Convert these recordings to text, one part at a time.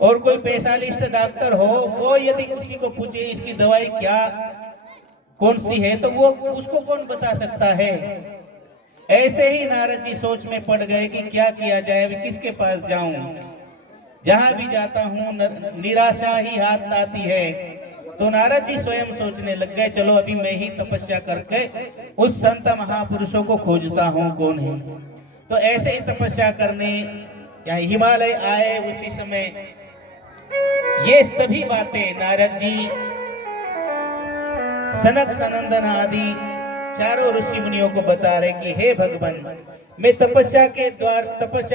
और कोई specialist doctor हो, वो यदि किसी को पूछे इसकी दवाई क्या कौन सी है, तो वो उसको कौन बता सकता है। ऐसे ही नारद जी सोच में पड़ गए कि क्या किया जाए, अभी किसके पास जाऊं। जहां भी जाता हूं निराशा ही हाथ आती है। तो नारद जी स्वयं सोचने लग गए, चलो अभी मैं ही तपस्या करके उस संत महापुरुषों को खोजता हूं कौन है। तो ऐसे ही तपस्या करने यहाँ हिमालय आए। उसी समय ये सभी बातें नारद जी, सनक सनंदन आदि चारों ऋषि मुनियों को बता रहे कि हे भगवान, मैं तपस्या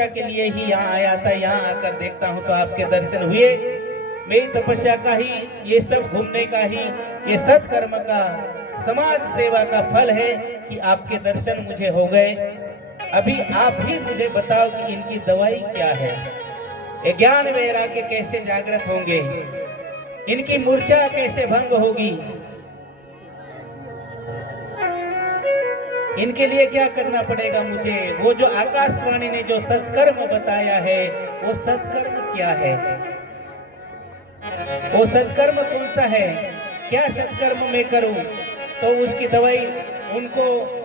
के लिए ही यहाँ आया था। यहाँ आकर देखता हूँ तो आपके दर्शन हुए। मेरी तपस्या का ही, ये सब घूमने का ही, ये सत्कर्म का, समाज सेवा का फल है कि आपके दर्शन मुझे हो गए। अभी आप ही मुझे बताओ कि इनकी दवाई क्या है, ये ज्ञान वैराग्य कैसे जागृत होंगे, इनकी मूर्छा कैसे भंग होगी, इनके लिए क्या करना पड़ेगा मुझे। वो जो आकाशवाणी ने जो सत्कर्म बताया है, वो सत्कर्म क्या है, वो सत्कर्म कौन सा है, क्या सत्कर्म मैं करूं तो उसकी दवाई, उनको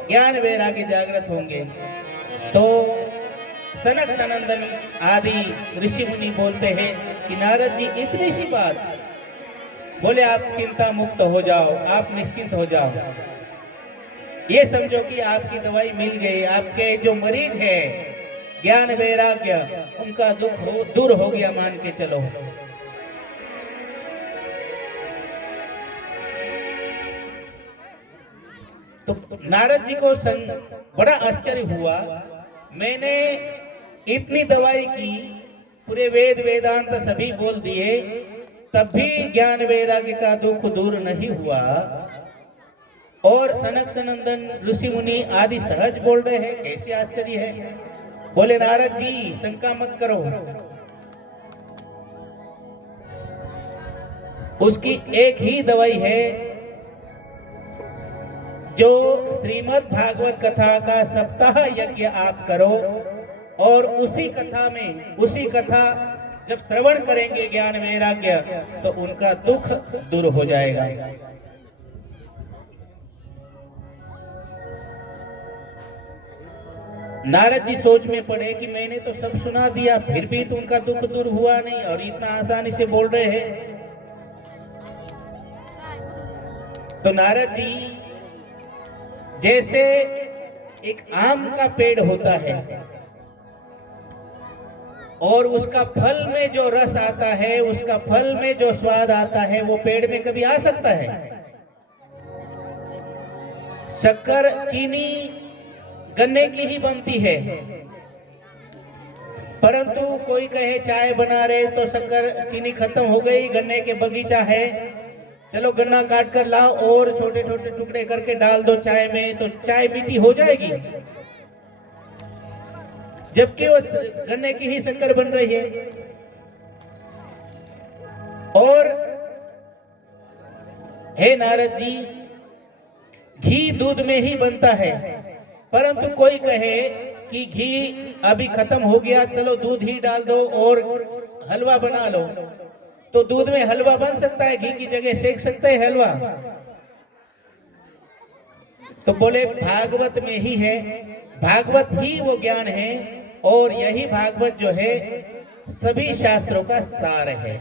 ज्ञान वैराग्य जागृत होंगे। तो सनक सनंदन आदि ऋषि मुनि बोलते हैं कि नारद जी इतनी सी बात बोले, आप चिंता मुक्त हो जाओ, आप निश्चिंत हो जाओ, ये समझो कि आपकी दवाई मिल गई। आपके जो मरीज है ज्ञान वैराग्य, उनका दुख दूर हो गया, मान के चलो। तो नारद जी को बड़ा आश्चर्य हुआ, मैंने इतनी दवाई की, पूरे वेद वेदांत सभी बोल दिए, तब भी ज्ञान वैराग्य का दुख दूर नहीं हुआ। और सनक सनंदन ऋषि मुनि आदि सहज बोल रहे हैं, कैसे आश्चर्य है। बोले नारद जी शंका मत करो, उसकी एक ही दवाई है, जो श्रीमद् भागवत कथा का सप्ताह यज्ञ आप करो, और उसी कथा जब श्रवण करेंगे ज्ञान वैराग्य, तो उनका दुख दूर हो जाएगा। नारद जी सोच में पड़े कि मैंने तो सब सुना दिया, फिर भी तो उनका दुख दूर हुआ नहीं, और इतना आसानी से बोल रहे हैं। तो नारद जी, जैसे एक आम का पेड़ होता है और उसका फल में जो रस आता है, उसका फल में जो स्वाद आता है, वो पेड़ में कभी आ सकता है। शक्कर चीनी गन्ने की ही बनती है, परंतु कोई कहे चाय बना रहे तो शक्कर चीनी खत्म हो गई, गन्ने के बगीचा है, चलो गन्ना काट कर लाओ और छोटे छोटे टुकड़े करके डाल दो चाय में, तो चाय मीठी हो जाएगी, जबकि वो गन्ने की ही शक्कर बन रही है। और हे नारद जी, घी दूध में ही बनता है, परंतु कोई कहे कि घी अभी खत्म हो गया, चलो दूध ही डाल दो और हलवा बना लो, तो दूध में हलवा बन सकता है, घी की जगह सेक सकते हैं हलवा। तो बोले भागवत में ही है, भागवत ही वो ज्ञान है, और यही भागवत जो है सभी शास्त्रों का सार है।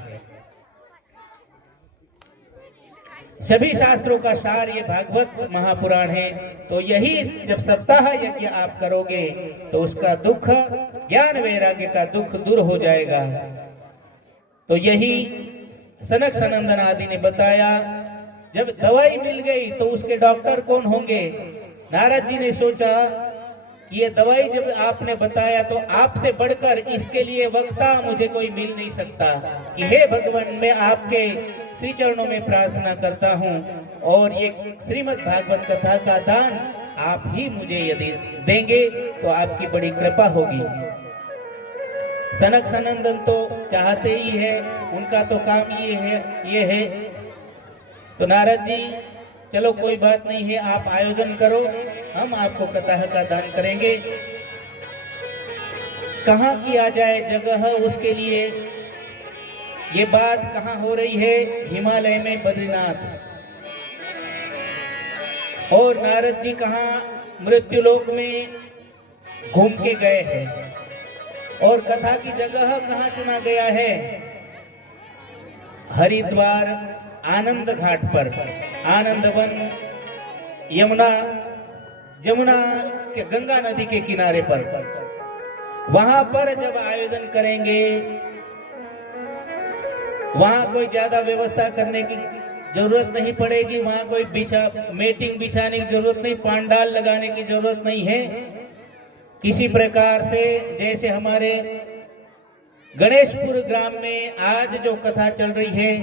सभी शास्त्रों का सार ये भागवत महापुराण है। तो यही जब सप्ताह यज्ञ आप करोगे तो उसका दुख, ज्ञान वैराग्य का दुख दूर हो जाएगा। तो यही सनक सनंदन आदि ने बताया। जब दवाई मिल गई तो उसके डॉक्टर कौन होंगे। नारद जी ने सोचा ये दवाई जब आपने बताया तो आपसे बढ़कर इसके लिए वक्ता मुझे कोई मिल नहीं सकता, कि हे भगवान मैं आपके श्री चरणों में प्रार्थना करता हूँ, और ये श्रीमद् भागवत कथा का दान आप ही मुझे यदि देंगे तो आपकी बड़ी कृपा होगी। सनक सनंदन तो चाहते ही है, उनका तो काम ये है। तो नारद जी चलो कोई बात नहीं है, आप आयोजन करो, हम आपको कथा का दान करेंगे। कहाँ किया जाए जगह, उसके लिए ये बात कहाँ हो रही है? हिमालय में बद्रीनाथ। और नारद जी कहाँ? मृत्युलोक में घूम के गए हैं। और कथा की जगह कहाँ चुना गया है? हरिद्वार आनंद घाट पर, आनंद वन, जमुना के गंगा नदी के किनारे पर। वहां पर जब आयोजन करेंगे, वहां कोई ज्यादा व्यवस्था करने की जरूरत नहीं पड़ेगी, वहां कोई मेटिंग बिछाने की जरूरत नहीं, पांडाल लगाने की जरूरत नहीं है। किसी प्रकार से जैसे हमारे गणेशपुर ग्राम में आज जो कथा चल रही है,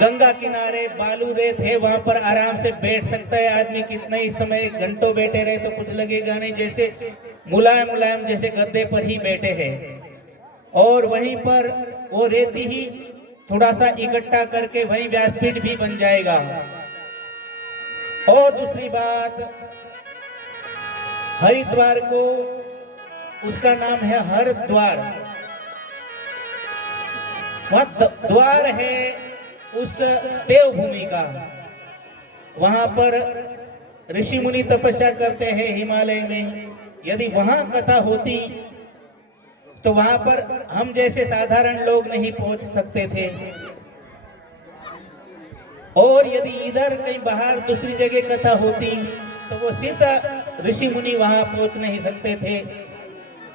गंगा किनारे बालू रेत है, वहां पर आराम से बैठ सकता है आदमी। कितना ही समय, घंटों बैठे रहे तो कुछ लगेगा नहीं, जैसे मुलायम मुलायम जैसे गद्दे पर ही बैठे हैं। और वहीं पर वो रेती ही थोड़ा सा इकट्ठा करके वहीं व्यासपीठ भी बन जाएगा। और दूसरी बात, हरिद्वार को उसका नाम है हरद्वार। वह द्वार है उस देवभूमि का। वहां पर ऋषि मुनि तपस्या करते हैं हिमालय में। यदि वहां कथा होती तो वहां पर हम जैसे साधारण लोग नहीं पहुंच सकते थे। और यदि इधर कहीं बाहर दूसरी जगह कथा होती तो वो सीधा ऋषि मुनि वहां पहुंच नहीं सकते थे।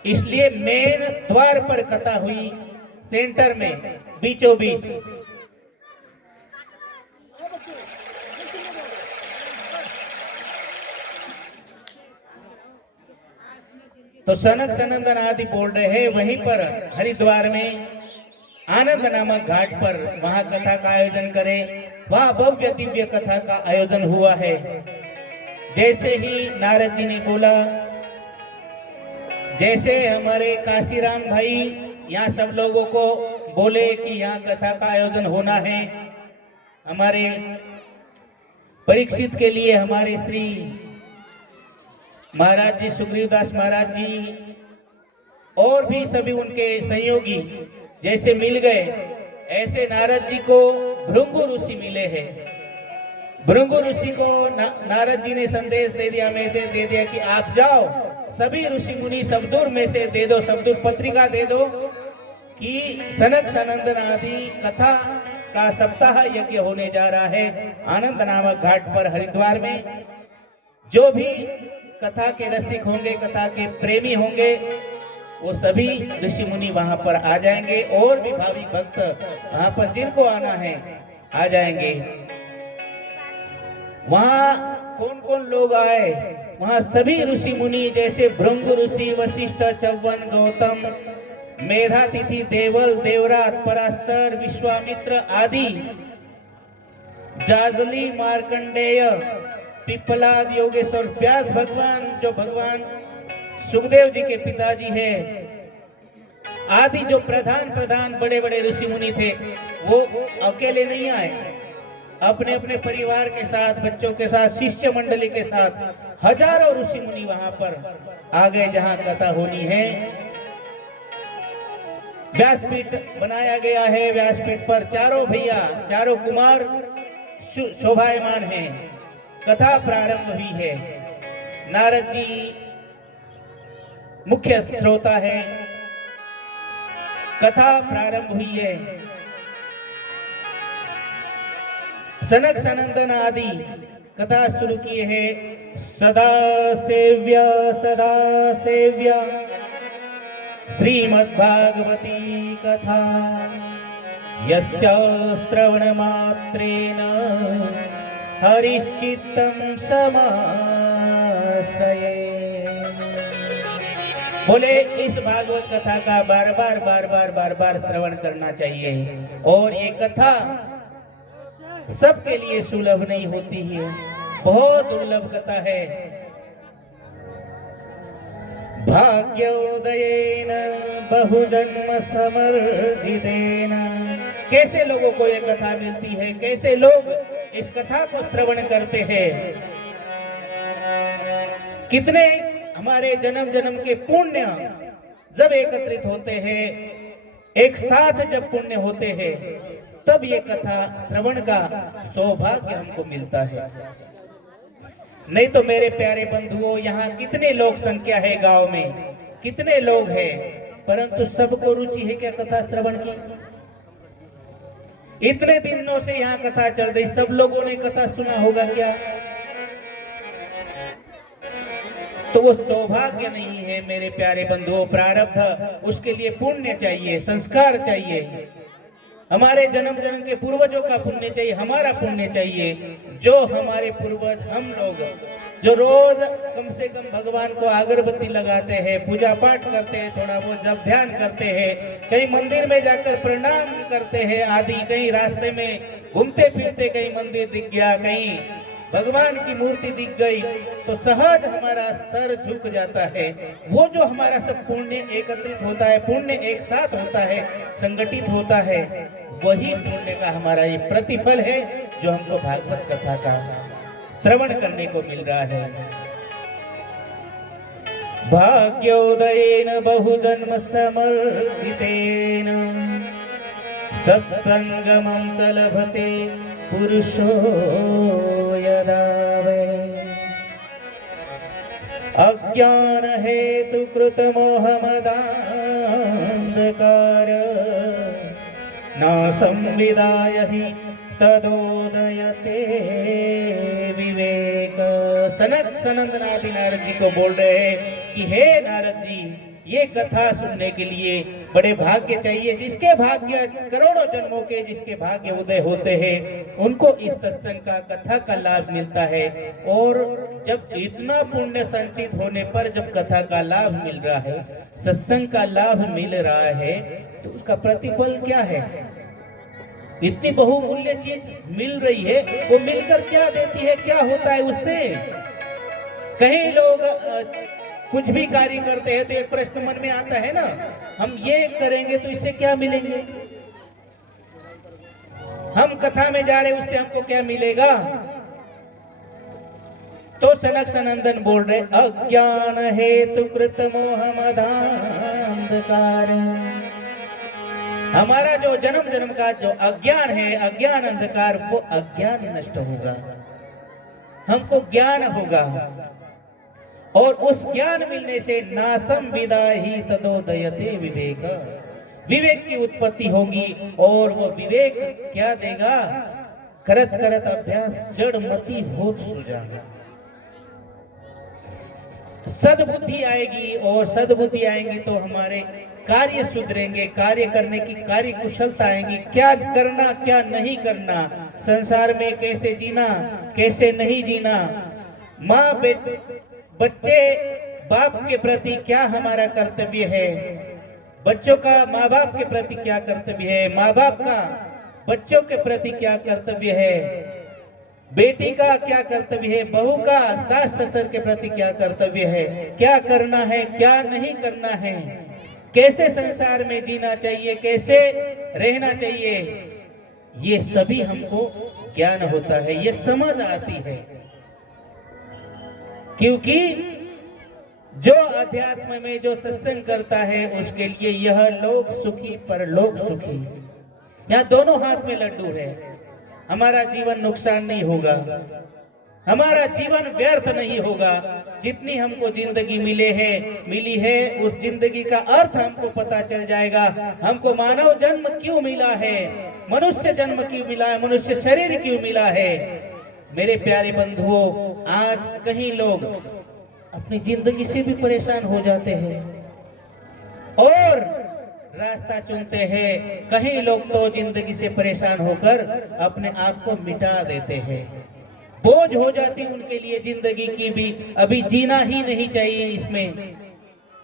इसलिए मेन द्वार पर कथा हुई, सेंटर में, बीचों बीच। तो सनक सनंदन आदि बोल रहे हैं, वहीं पर हरिद्वार में आनंद नामक घाट पर वहां कथा का आयोजन करें। वहां भव्य दिव्य कथा का आयोजन हुआ है। जैसे ही नारद जी ने बोला, जैसे हमारे काशीराम भाई यहाँ सब लोगों को बोले कि यहाँ कथा का आयोजन होना है, हमारे परीक्षित के लिए हमारे श्री महाराज जी, सुग्रीवदास महाराज जी और भी सभी उनके सहयोगी जैसे मिल गए, ऐसे नारद जी को भृंगु ऋषि मिले हैं। भृंगु ऋषि को नारद जी ने संदेश दे दिया, मैसेज दे दिया कि आप जाओ, सभी ऋषि मुनि सबदूर में से दे दो, सबदूर पत्रिका दे दो कि सनक सनंदन आदि कथा का सप्ताह यज्ञ होने जा रहा है आनंद नामक घाट पर हरिद्वार में। जो भी कथा के रसिक होंगे, कथा के प्रेमी होंगे, वो सभी ऋषि मुनि वहां पर आ जाएंगे। और भी भाविक भक्त वहां पर जिनको आना है आ जाएंगे। वहां कौन कौन लोग आए? वहां सभी ऋषि मुनि जैसे भृंगु ऋषि, वशिष्ठ, चौवन, गौतम, मेधातिथि, देवल, देवराट, पराशर, विश्वामित्र आदि, जाजली, मार्कंडेय, पिपलाद, योगेश्वर, व्यास भगवान जो भगवान सुखदेव जी के पिताजी है, आदि जो प्रधान बड़े बड़े ऋषि मुनि थे, वो अकेले नहीं आए, अपने अपने परिवार के साथ, बच्चों के साथ, शिष्य मंडली के साथ हजारों ऋषि मुनि वहां पर आ गए जहां कथा होनी है। व्यासपीठ बनाया गया है। व्यासपीठ पर चारों भैया, चारों कुमार शोभायमान हैं। कथा प्रारंभ हुई है। नारद जी मुख्य श्रोता है। कथा प्रारंभ हुई है। सनक सनंदन आदि कथा शुरू किए हैं। सदा सेव्य श्रीमद्भागवती कथा यच्च श्रवण मात्रेण हरिश्चित्तं समाश्रये। बोले इस भागवत कथा का बार बार श्रवण करना चाहिए। और ये कथा सबके लिए सुलभ नहीं होती है, बहुत दुर्लभ कथा है। भाग्योदयेन बहुजन्म समर्जितेन। कैसे लोगों को ये कथा मिलती है, कैसे लोग इस कथा को श्रवण करते हैं। कितने हमारे जन्म जन्म के पुण्य जब एकत्रित होते हैं एक साथ जब पुण्य होते हैं तब ये कथा श्रवण का सौभाग्य हमको मिलता है। नहीं तो मेरे प्यारे बंधुओं, यहाँ कितने लोग संख्या है, गांव में कितने लोग हैं, परंतु सबको रुचि है क्या कथा श्रवण की? इतने दिनों से यहाँ कथा चल रही, सब लोगों ने कथा सुना होगा क्या? तो वो सौभाग्य नहीं है मेरे प्यारे बंधुओं। प्रारब्ध, उसके लिए पुण्य चाहिए, संस्कार चाहिए, हमारे जन्म जन्म के पूर्वजों का पुण्य चाहिए, हमारा पुण्य चाहिए। जो हमारे पूर्वज, हम लोग जो रोज कम से कम भगवान को अगरबत्ती लगाते हैं, पूजा पाठ करते हैं, थोड़ा बहुत जब ध्यान करते हैं, कहीं मंदिर में जाकर प्रणाम करते हैं आदि, कहीं रास्ते में घूमते फिरते कहीं मंदिर दिख गया, कहीं भगवान की मूर्ति दिख गई, तो सहज हमारा सर झुक जाता है। वो जो हमारा सब पुण्य एकत्रित होता है, पुण्य एक साथ होता है, संगठित होता है, वही पुण्य का हमारा ये प्रतिफल है जो हमको भागवत कथा का श्रवण करने को मिल रहा है। भाग्योदयेन बहुजन्म समर्थितेन सत्संगमं च लभते पुरुषो यदा वै अज्ञान हेतु कृत मोह मदान्धकार न संविदाय हि तदोदयते विवेक। सनत नारद जी को बोल रहे हैं कि हे नारद जी, ये कथा सुनने के लिए बड़े भाग्य चाहिए। जिसके भाग्य करोड़ों जन्मों के जिसके भाग्य उदय होते हैं, उनको इस सत्संग का, कथा का लाभ मिलता है। और जब इतना पुण्य संचित होने पर जब कथा का लाभ मिल रहा है, सत्संग का लाभ मिल रहा है, तो उसका प्रतिफल क्या है? इतनी बहुमूल्य चीज मिल रही है, वो मिलकर क्या देती है, क्या होता है उससे? कई लोग कुछ भी कार्य करते हैं तो एक प्रश्न मन में आता है ना, हम ये करेंगे तो इससे क्या मिलेंगे? हम कथा में जा रहे हैं, उससे हमको क्या मिलेगा? तो सनक सनंदन बोल रहे, अज्ञान हेतु कृत मोह मदान्धकार। हमारा जो जन्म जन्म का जो अज्ञान है, अज्ञान अंधकार, वो अज्ञान नष्ट होगा, हमको ज्ञान होगा। और उस ज्ञान मिलने से नासम विदाहि तदोदयते विवेक, विवेक की उत्पत्ति होगी। और वो विवेक क्या देगा? करत करत अभ्यास जड़मती होत सुजागा, सद्बुद्धि आएगी। और सद्बुद्धि आएंगी तो हमारे कार्य सुधरेंगे, कार्य करने की कार्य कुशलता आएंगी, क्या करना क्या नहीं करना, संसार में कैसे जीना कैसे नहीं जीना, माँ बच्चे बाप के प्रति क्या हमारा कर्तव्य है, बच्चों का माँ बाप के प्रति क्या कर्तव्य है, माँ बाप का बच्चों के प्रति क्या कर्तव्य है, बेटी का क्या कर्तव्य है, बहू का सास ससुर के प्रति क्या कर्तव्य है, क्या करना है क्या नहीं करना है, कैसे संसार में जीना चाहिए, कैसे रहना चाहिए, ये सभी हमको ज्ञान होता है, ये समझ आती है। क्योंकि जो अध्यात्म में जो सत्संग करता है उसके लिए यह लोक सुखी परलोक सुखी, यहाँ दोनों हाथ में लड्डू है। हमारा जीवन नुकसान नहीं होगा, हमारा जीवन व्यर्थ नहीं होगा। जितनी हमको जिंदगी मिली है उस जिंदगी का अर्थ हमको पता चल जाएगा। हमको मानव जन्म क्यों मिला है, मनुष्य जन्म क्यों मिला है, मनुष्य शरीर क्यों मिला है। मेरे प्यारे बंधुओं, आज कई लोग अपनी जिंदगी से भी परेशान हो जाते हैं और रास्ता चुनते हैं। कई लोग तो जिंदगी से परेशान होकर अपने आप को मिटा देते हैं। बोझ हो जाती उनके लिए जिंदगी की भी, अभी जीना ही नहीं चाहिए, इसमें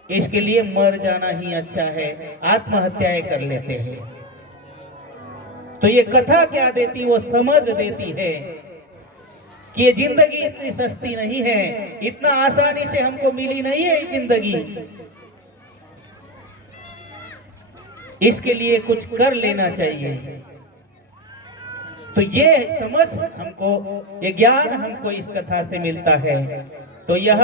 इसके लिए मर जाना ही अच्छा है, आत्महत्याएं कर लेते हैं। तो ये कथा क्या देती, वो समझ देती है कि ये जिंदगी इतनी सस्ती नहीं है, इतना आसानी से हमको मिली नहीं है ये जिंदगी, इसके लिए कुछ कर लेना चाहिए। तो ये समझ हमको, ये ज्ञान हमको इस कथा से मिलता है। तो यह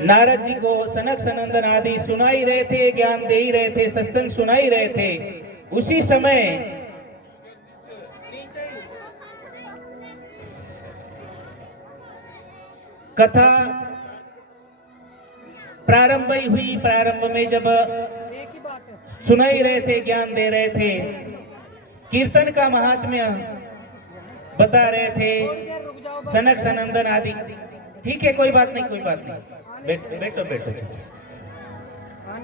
नारद जी को सनक सनंदन आदि सुनाई रहे थे, ज्ञान दे ही रहे थे, सत्संग सुनाई रहे थे। उसी समय कथा प्रारंभ ही हुई। प्रारंभ में जब सुनाई रहे थे, ज्ञान दे रहे थे, कीर्तन का महात्म्य बता रहे थे, सनक सनंदन आदि। ठीक है, कोई बात नहीं, कोई बात नहीं, बैठो बैठो,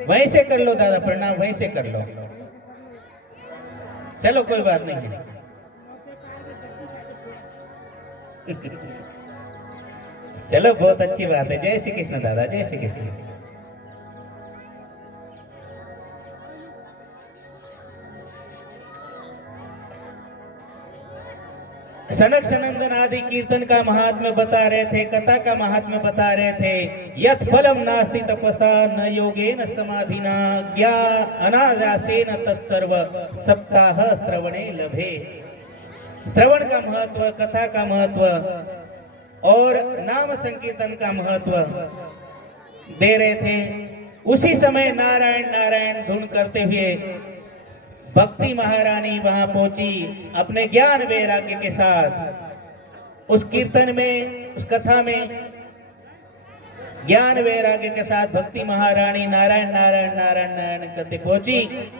वहीं से कर लो दादा, प्रणाम वहीं से कर लो, चलो कोई बात नहीं है। चलो बहुत अच्छी बात है। जय श्री कृष्ण दादा, जय श्री कृष्ण। सनक सनंदन आदि कीर्तन का महात्म्य बता रहे थे, कथा का महात्म्य बता रहे थे। यत् फलम नास्ति तपसा न योगेन समाधिना अनायासेन तत्सर्व सप्ताह श्रवणे लभे। श्रवण का महत्व, कथा का महत्व और नाम संकीर्तन का महत्व दे रहे थे। उसी समय नारायण नारायण धुन करते हुए भक्ति महारानी वहां पहुंची अपने ज्ञान वैराग्य के साथ। उस कीर्तन में, उस कथा में ज्ञान वैराग्य के साथ भक्ति महारानी नारायण नारायण नारायण नारायण करते पहुंची।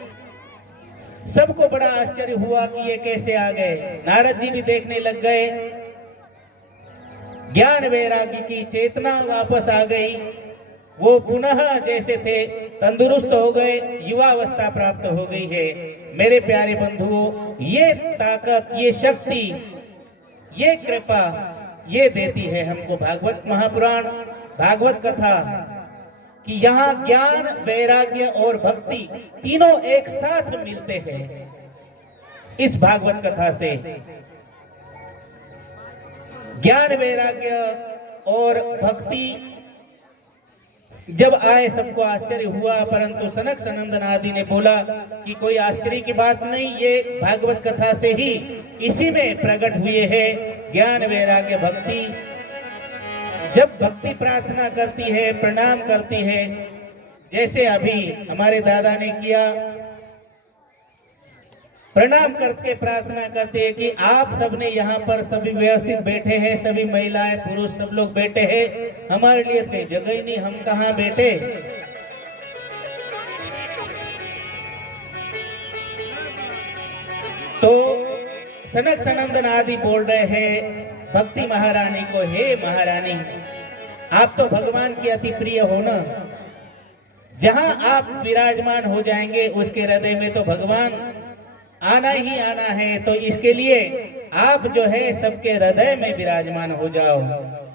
सबको बड़ा आश्चर्य हुआ कि ये कैसे आ गए। नारद जी भी देखने लग गए। ज्ञान वैराग्य की चेतना वापस आ गई। वो पुनः जैसे थे तंदुरुस्त हो गए, युवावस्था प्राप्त हो गई है। मेरे प्यारे बंधुओं, ये ताकत, ये शक्ति, ये कृपा, ये देती है हमको भागवत महापुराण, भागवत कथा, कि यहाँ ज्ञान वैराग्य और भक्ति तीनों एक साथ मिलते हैं। इस भागवत कथा से ज्ञान वैराग्य और भक्ति जब आए, सबको आश्चर्य हुआ। परंतु सनक सनंदन आदि ने बोला कि कोई आश्चर्य की बात नहीं, ये भागवत कथा से ही इसी में प्रकट हुए हैं ज्ञान वैराग्य भक्ति। जब भक्ति प्रार्थना करती है, प्रणाम करती है, जैसे अभी हमारे दादा ने किया, प्रणाम करके प्रार्थना करते हैं कि आप सबने यहाँ पर सभी व्यवस्थित बैठे हैं, सभी महिलाएं पुरुष सब लोग बैठे हैं। हमारे लिए कहीं जगह ही नहीं, हम कहाँ बैठे। तो सनक सनंदन आदि बोल रहे हैं भक्ति महारानी को, हे महारानी, आप तो भगवान की अति प्रिय हो ना। जहां आप विराजमान हो जाएंगे उसके हृदय में तो भगवान आना ही आना है। तो इसके लिए आप जो है सबके हृदय में विराजमान हो जाओ।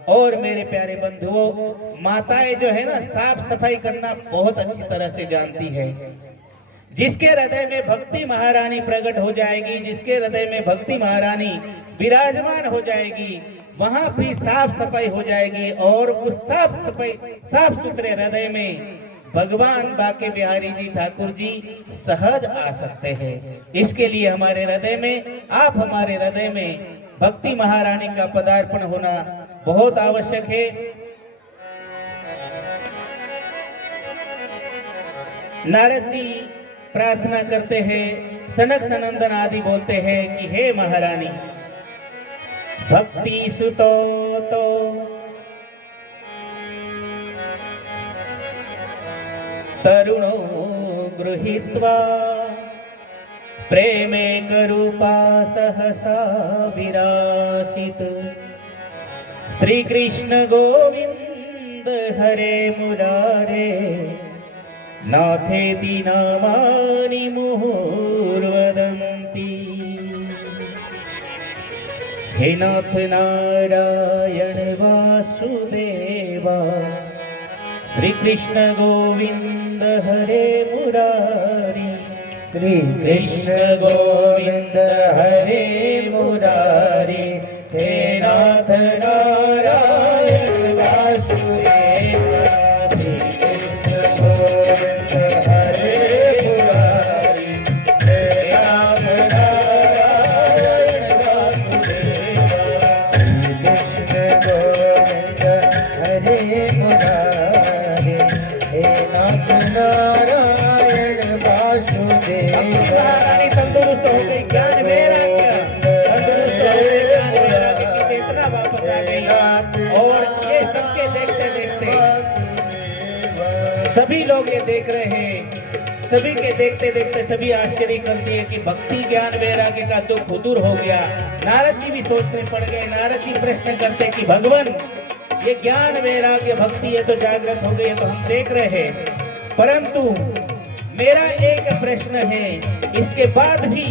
और मेरे प्यारे बंधुओं, माताएं जो है ना, साफ सफाई करना बहुत अच्छी तरह से जानती है। जिसके हृदय में भक्ति महारानी प्रकट हो जाएगी, जिसके हृदय में भक्ति महारानी विराजमान हो जाएगी, वहां भी साफ सफाई हो जाएगी। और उस साफ सफाई, साफ सुथरे हृदय में भगवान बाके बिहारी जी ठाकुर जी सहज आ सकते हैं। इसके लिए हमारे हृदय में, आप हमारे हृदय में भक्ति महारानी का पदार्पण होना बहुत आवश्यक है। नारद जी प्रार्थना करते हैं, सनक सनंदन आदि बोलते हैं कि हे महारानी, भक्ति सुतो तो तरुणो गृहीत्वा प्रेमे करूपा सहसा विरासित। श्री कृष्ण गोविंद हरे मुरारे नाथेति नामानि मुहुर्वदन्ति। हे नाथ नारायण वासुदेवा, श्री कृष्ण गोविंद हरे मुरारी। श्री कृष्ण गोविंद हरे मुरारी। हे नाथ नारायण वासुदेवा, श्री कृष्ण गोविंद हरे मुरारी। हे नाथ नारायण वासुदेवा, श्री कृष्ण गोविंद हरे मुरारी। महारानी तंदुरुस्त हो गई, ज्ञान वैराग्य तंदुरुस्त हो गई, ज्ञान वैराग्य की चेतना वापस आ गई। और ये सबके देखते देखते सभी लोग ये देख रहे हैं, सभी के देखते देखते सभी आश्चर्य करती है कि भक्ति ज्ञान वैराग्य का दुख दूर हो गया। नारद जी भी सोचने पड़ गए। नारद जी प्रश्न करते कि भगवान, ये ज्ञान वैराग्य भक्ति है तो जागृत हो गई है तो हम देख रहे हैं, परंतु मेरा एक प्रश्न है, इसके बाद भी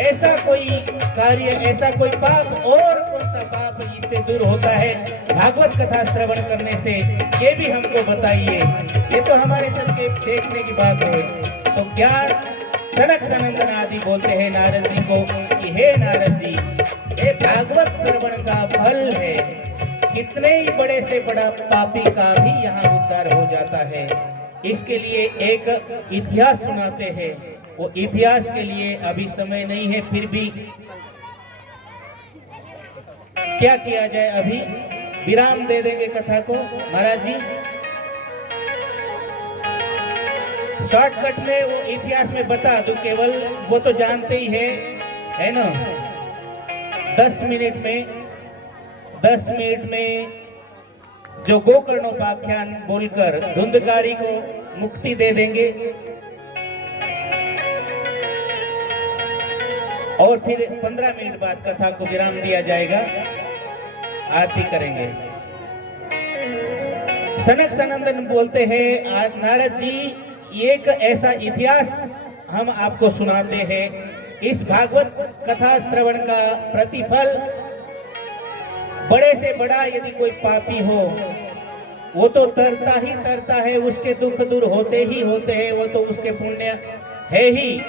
ऐसा कोई कार्य, ऐसा कोई पाप, और कौन सा पाप इससे दूर होता है भागवत कथा श्रवण करने से, ये भी हमको बताइए। ये तो हमारे सबके देखने की बात है। तो ज्ञान सनक सनंदन आदि बोलते हैं नारद जी को कि हे नारद जी, ये भागवत श्रवण का फल है, कितने ही बड़े से बड़ा पापी का भी यहाँ उद्धार हो जाता है। इसके लिए एक इतिहास सुनाते हैं। वो इतिहास के लिए अभी समय नहीं है, फिर भी क्या किया जाए, अभी विराम दे देंगे कथा को। महाराज जी शॉर्टकट में वो इतिहास में बता दूं, केवल वो तो जानते ही है ना। 10 मिनट में जो गोकर्णोपाख्यान बोलकर धुंधकारी को मुक्ति दे देंगे और फिर 15 मिनट बाद कथा को विराम दिया जाएगा, आरती करेंगे। सनक सनंदन बोलते हैं, आज नारद जी एक ऐसा इतिहास हम आपको सुनाते हैं। इस भागवत कथा श्रवण का प्रतिफल, बड़े से बड़ा यदि कोई पापी हो वो तो तरता ही तरता है, उसके दुख दूर होते ही होते हैं, वो तो उसके पुण्य है ही,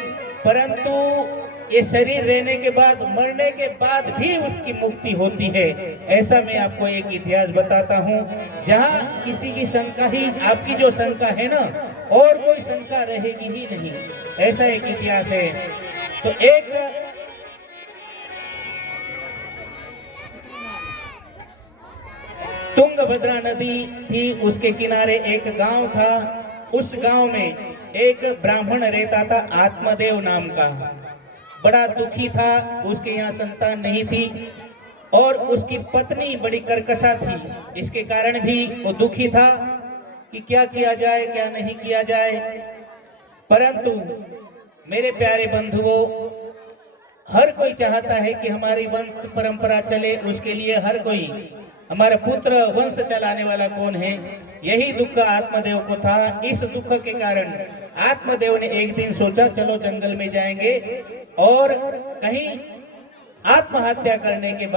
परंतु ये शरीर रहने के बाद, मरने के बाद भी उसकी मुक्ति होती है। ऐसा मैं आपको एक इतिहास बताता हूँ, जहाँ किसी की शंका ही, आपकी जो शंका है ना, और कोई शंका रहेगी ही नहीं, ऐसा एक इतिहास है। तो एक तुंगभद्रा नदी थी, उसके किनारे एक गांव था। उस गांव में एक ब्राह्मण रहता था, आत्मदेव नाम का। बड़ा दुखी था, उसके यहाँ संतान नहीं थी और उसकी पत्नी बड़ी कर्कशा थी। इसके कारण भी वो दुखी था कि क्या किया जाए, क्या नहीं किया जाए। परंतु मेरे प्यारे बंधुओं, हर कोई चाहता है कि हमारी वंश परंपरा चले, उसके लिए हर कोई, हमारा पुत्र वंश चलाने वाला कौन है, यही दुख आत्मदेव को था। इस दुख के कारण आत्मदेव ने एक दिन सोचा, चलो जंगल में जाएंगे और कहीं आत्महत्या करने के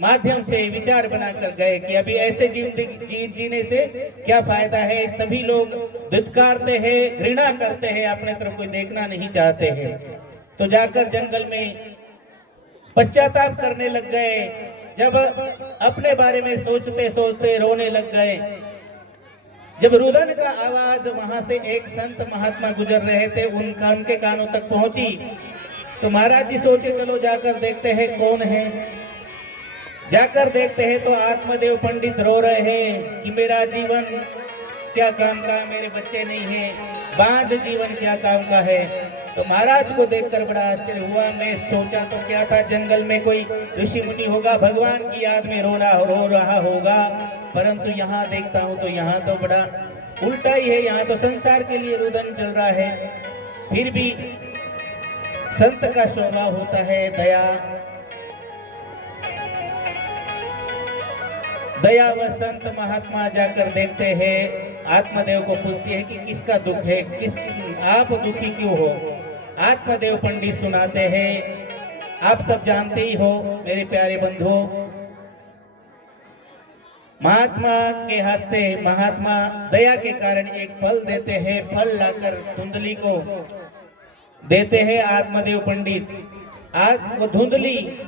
माध्यम से विचार बनाकर गए कि अभी ऐसे जीने से क्या फायदा है। सभी लोग धिक्कारते हैं, घृणा करते हैं, अपने तरफ कोई देखना नहीं चाहते हैं। तो जाकर जंगल में पश्चाताप करने लग गए। जब अपने बारे में सोचते सोचते रोने लग गए, जब रुदन का आवाज वहां से एक संत महात्मा गुजर रहे थे, उनके कानों तक पहुंची, तो महाराज जी सोचे चलो जाकर देखते हैं कौन है। जाकर देखते हैं तो आत्मदेव पंडित रो रहे हैं कि मेरा जीवन क्या काम का, मेरे बच्चे नहीं हैं, बांध जीवन क्या काम का है। तो महाराज को देखकर बड़ा आश्चर्य हुआ। मैं सोचा तो क्या था, जंगल में कोई ऋषि मुनि होगा, भगवान की याद में रो रहा होगा, परंतु यहाँ देखता हूँ तो यहाँ तो बड़ा उल्टा ही है। यहाँ तो संसार के लिए रुदन चल रहा है। फिर भी संत का स्वभाव होता है दया व संत महात्मा जाकर देखते हैं, आत्मदेव को पूछते हैं कि किसका दुख है, आप दुखी क्यों हो। आत्मदेव पंडित सुनाते हैं, आप सब जानते ही हो मेरे प्यारे बंधुओं, महात्मा के हाथ से महात्मा दया के कारण एक फल देते हैं। फल लाकर धुंधली को देते हैं आत्मदेव पंडित। वो धुंधली,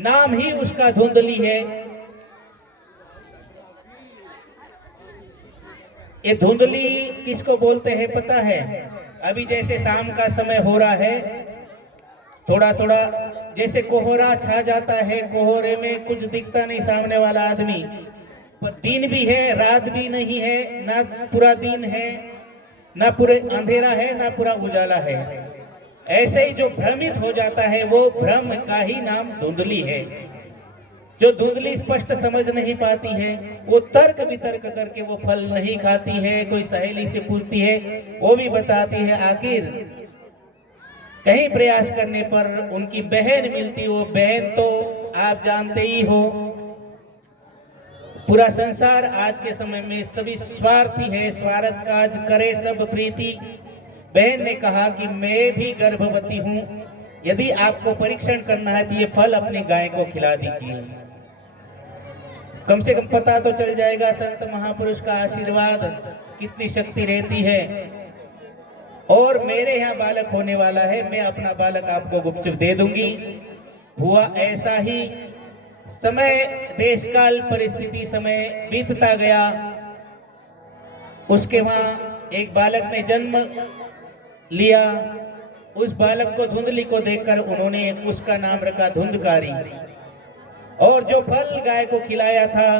नाम ही उसका धुंधली है। ये धुंधली किसको बोलते हैं पता है? अभी जैसे शाम का समय हो रहा है, थोड़ा थोड़ा जैसे कोहरा छा जाता है, कोहरे में कुछ दिखता नहीं सामने वाला आदमी, पर दिन भी है रात भी नहीं है, ना पूरा दिन है ना पूरे अंधेरा है ना पूरा उजाला है। ऐसे ही जो भ्रमित हो जाता है वो भ्रम का ही नाम धुंधली है। जो धुंधली स्पष्ट समझ नहीं पाती है, वो तर्क वितर्क करके वो फल नहीं खाती है। कोई सहेली से पूछती है, वो भी बताती है, आखिर कहीं प्रयास करने पर उनकी बहन मिलती। वो बहन तो आप जानते ही हो, पूरा संसार आज के समय में सभी स्वार्थी है, स्वार्थ काज करे सब प्रीति। बहन ने कहा कि मैं भी गर्भवती हूँ, यदि आपको परीक्षण करना है तो ये फल अपनी गाय को खिला दीजिए, कम से कम पता तो चल जाएगा संत महापुरुष का आशीर्वाद कितनी शक्ति रहती है। और मेरे यहाँ बालक होने वाला है, मैं अपना बालक आपको गुपचुप दे दूंगी। हुआ ऐसा ही, समय देश काल परिस्थिति समय बीतता गया। उसके वहां एक बालक ने जन्म लिया। उस बालक को धुंधली को देखकर उन्होंने उसका नाम रखा धुंधकारी। और जो फल गाय को खिलाया था,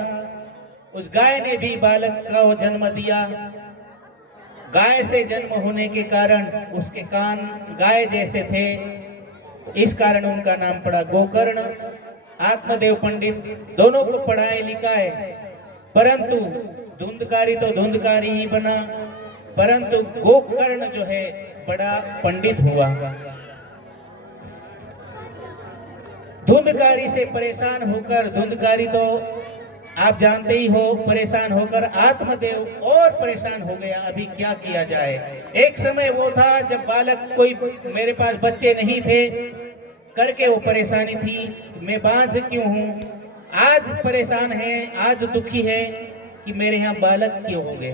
उस गाय ने भी बालक का जन्म दिया। गाय से जन्म होने के कारण उसके कान गाय जैसे थे, इस कारण उनका नाम पड़ा गोकर्ण। आत्मदेव पंडित दोनों को पढ़ाए लिखाए, परंतु धुंधकारी तो धुंधकारी ही बना, परंतु गोकर्ण जो है बड़ा पंडित हुआ। धुंधकारी से परेशान होकर, धुंधकारी तो आप जानते ही हो, परेशान होकर आत्मदेव और परेशान हो गया, अभी क्या किया जाए। एक समय वो था जब बालक कोई, मेरे पास बच्चे नहीं थे करके वो परेशानी थी, मैं बांझ क्यों हूँ। आज परेशान है, आज दुखी है कि मेरे यहाँ बालक क्यों हो गए,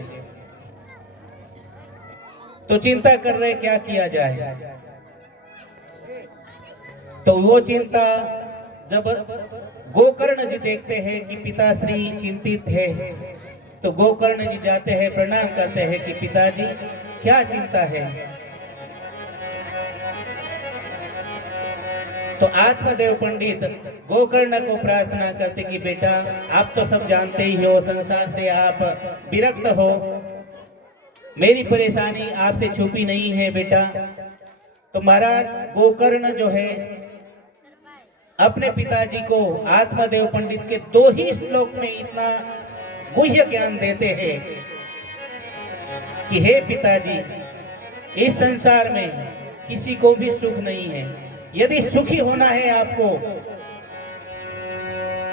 तो चिंता कर रहे क्या किया जाए। तो वो चिंता जब गोकर्ण जी देखते हैं कि पिताश्री चिंतित है, तो गोकर्ण जी जाते हैं, प्रणाम करते हैं कि पिताजी क्या चिंता है। तो आत्मदेव पंडित गोकर्ण को प्रार्थना करते कि बेटा आप तो सब जानते ही हो, संसार से आप विरक्त हो, मेरी परेशानी आपसे छुपी नहीं है बेटा। तो महाराज गोकर्ण जो है अपने पिताजी को आत्मदेव पंडित के 2 ही श्लोक में इतना गुह्य ज्ञान देते हैं कि हे पिताजी, इस संसार में किसी को भी सुख नहीं है। यदि सुखी होना है आपको,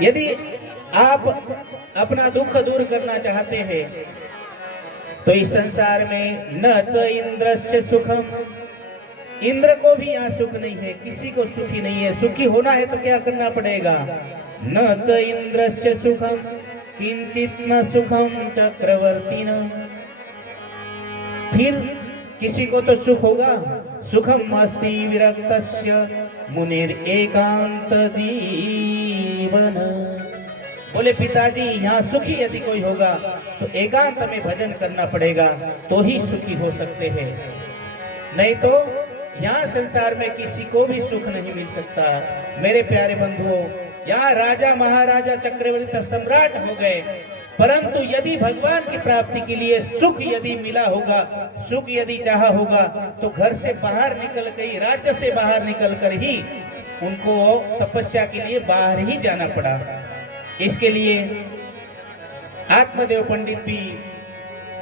यदि आप अपना दुख दूर करना चाहते हैं, तो इस संसार में न च इंद्रस्य सुखम, इंद्र को भी यहाँ सुख नहीं है, किसी को सुखी नहीं है। सुखी होना है तो क्या करना पड़ेगा, न च इंद्रस्य सुखम किंचित न सुखम चक्रवर्ती न। फिर किसी को तो सुख होगा, सुखम अस्ति विरक्तस्य मुनिर एकांत जीवन। बोले पिताजी यहाँ सुखी यदि कोई होगा तो एकांत में भजन करना पड़ेगा, तो ही सुखी हो सकते हैं, नहीं तो यहाँ संसार में किसी को भी सुख नहीं मिल सकता। मेरे प्यारे बंधुओं, यहाँ राजा महाराजा चक्रवर्ती सम्राट हो गए, परंतु यदि भगवान की प्राप्ति के लिए सुख यदि मिला होगा, सुख यदि चाहा होगा, तो घर से बाहर निकल गई, राज्य से बाहर निकल कर ही उनको तपस्या के लिए बाहर ही जाना पड़ा। इसके लिए आत्मदेव पंडित भी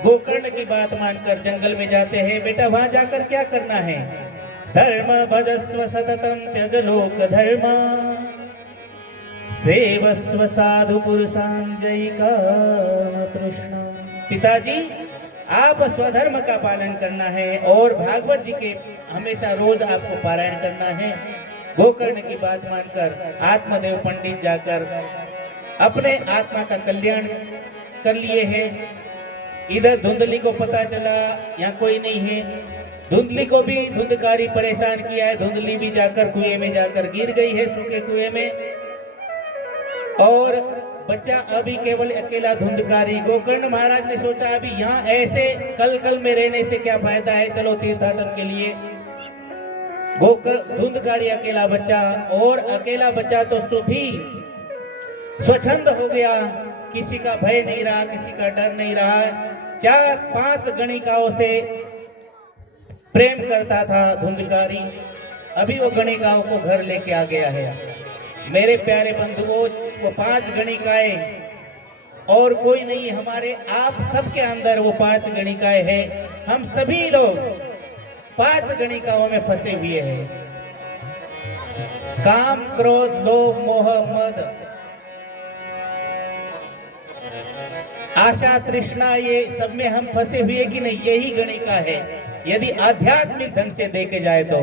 गोकर्ण की बात मानकर जंगल में जाते हैं। बेटा वहां जाकर क्या करना है, धर्म भजस्व सततम त्यज लोक धर्म सेवस्व साधु पुरुषां जय काम तृष्णा। पिताजी आप स्वधर्म का पालन करना है और भागवत जी के हमेशा रोज आपको पारायण करना है। गोकर्ण की बात मानकर आत्मदेव पंडित जाकर अपने आत्मा का कल्याण कर लिए हैं। इधर धुंधली को पता चला यहाँ कोई नहीं है, धुंधली को भी धुंधकारी परेशान किया है। धुंधली भी जाकर कुएं में जाकर गिर गई है, सूखे कुएं में, और बच्चा अभी केवल अकेला धुंधकारी। गोकर्ण महाराज ने सोचा अभी यहाँ ऐसे कल में रहने से क्या फायदा है, चलो तीर्थाटन के लिए। धुंधकारी अकेला बच्चा, और अकेला बच्चा तो सुभी स्वच्छंद हो गया, किसी का भय नहीं रहा, किसी का डर नहीं रहा। 4-5 गणिकाओं से प्रेम करता था धुंधकारी, अभी वो गणिकाओं को घर लेके आ गया है। मेरे प्यारे बंधुओं, वो 5 गणिकाएं और कोई नहीं, हमारे आप सबके अंदर वो 5 गणिकाएं हैं। हम सभी लोग 5 गणिकाओं में फंसे हुए हैं। काम, क्रोध, लोभ, मोह, मद, आशा, तृष्णा, ये सब में हम फंसे हुए कि नहीं? यही गणिका है। यदि आध्यात्मिक ढंग से देखे जाए तो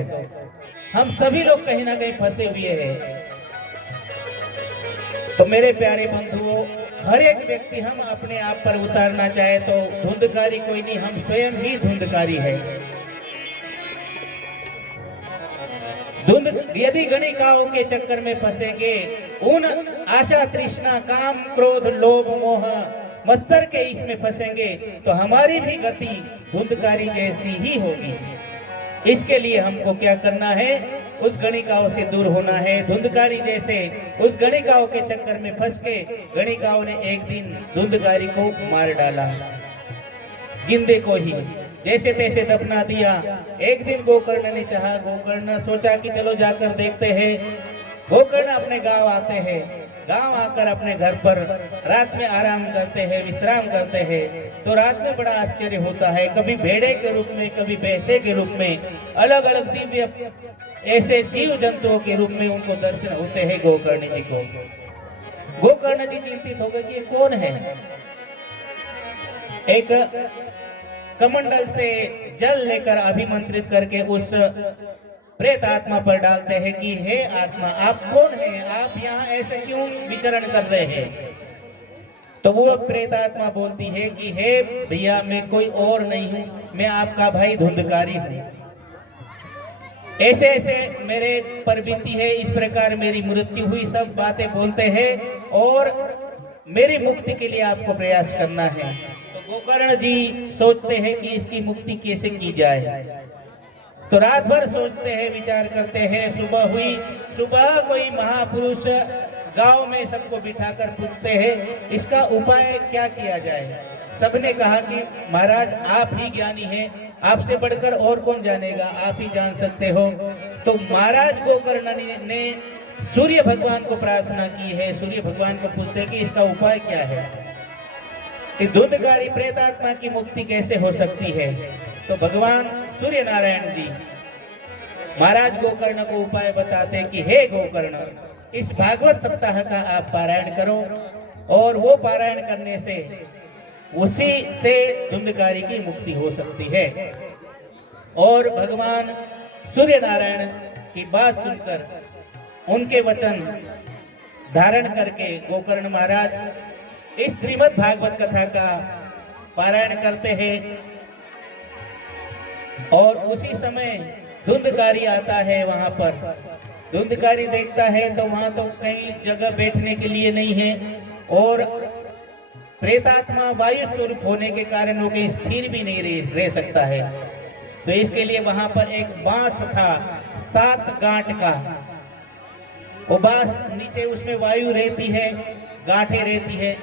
हम सभी लोग कहीं ना कहीं फंसे हुए हैं। तो मेरे प्यारे बंधुओं, हर एक व्यक्ति हम अपने आप पर उतारना चाहे तो धुंधकारी कोई नहीं, हम स्वयं ही धुंधकारी है। यदि गणिकाओं के चक्कर में फंसेंगे, उन आशा, तृष्णा, काम, क्रोध, लोभ, मोह, मत्सर के इसमें फंसेंगे, तो हमारी भी गति धुंधकारी जैसी ही होगी। इसके लिए हमको क्या करना है? उस गणिकाओं से दूर होना है। धुंधकारी जैसे उस गणिकाओं के चक्कर में फंस के गणिकाओं ने एक दिन धुंधकारी को मार डाला, जिंदे को ही जैसे तैसे दफना दिया। एक दिन गोकर्ण ने चाहा, गोकर्ण सोचा कि चलो जाकर देखते हैं। गोकर्ण अपने गांव आते हैं, गांव आकर अपने घर पर रात में आराम करते हैं, विश्राम करते हैं। तो रात में बड़ा आश्चर्य होता है, कभी भेड़े के रूप में, कभी भैंसे के रूप में, अलग अलग दिव्य ऐसे जीव जंतुओं के रूप में उनको दर्शन होते हैं गोकर्ण जी को। गोकर्ण जी चिंतित हो गए कि ये कौन है। एक कमंडल से जल लेकर अभिमंत्रित करके उस प्रेत आत्मा पर डालते हैं कि हे आत्मा, आप कौन हैं? आप यहाँ ऐसे क्यों विचरण कर रहे हैं? तो वो प्रेत आत्मा बोलती है कि हे भैया, मैं कोई और नहीं हूँ, मैं आपका भाई धुंधकारी हूँ। ऐसे ऐसे मेरे पर बीती है, इस प्रकार मेरी मृत्यु हुई, सब बातें बोलते हैं और मेरी मुक्ति के लिए आपको प्रयास करना है। तो गोकर्ण जी सोचते हैं कि इसकी मुक्ति कैसे की जाए। तो रात भर सोचते हैं, विचार करते हैं। सुबह हुई, सुबह कोई महापुरुष गांव में सबको बिठाकर पूछते हैं इसका उपाय क्या किया जाए। सबने कहा कि महाराज आप ही ज्ञानी हैं, आपसे बढ़कर और कौन जानेगा, आप ही जान सकते हो। तो महाराज गोकर्ण ने सूर्य भगवान को प्रार्थना की है। सूर्य भगवान को पूछते हैं कि इसका उपाय क्या है, कि धुंधकारी प्रेतात्मा की मुक्ति कैसे हो सकती है। तो भगवान सूर्य नारायण जी महाराज गोकर्ण को उपाय बताते कि हे गोकर्ण, इस भागवत सप्ताह का आप पारायण करो, और वो पारायण करने से उसी से धुंधकारी की मुक्ति हो सकती है। और भगवान सूर्य नारायण की बात सुनकर उनके वचन धारण करके गोकर्ण महाराज इस श्रीमद् भागवत कथा का पारायण करते हैं। और उसी समय धुंधकारी आता है वहां पर। धुंधकारी देखता है तो वहां तो कहीं जगह बैठने के लिए नहीं है, और प्रेतात्मा वायु स्वरूप होने के कारण वो कहीं स्थिर भी नहीं रह सकता है। तो इसके लिए वहां पर एक बांस था 7 गांठ का। वो बांस नीचे, उसमें वायु रहती है, गांठें रहती है,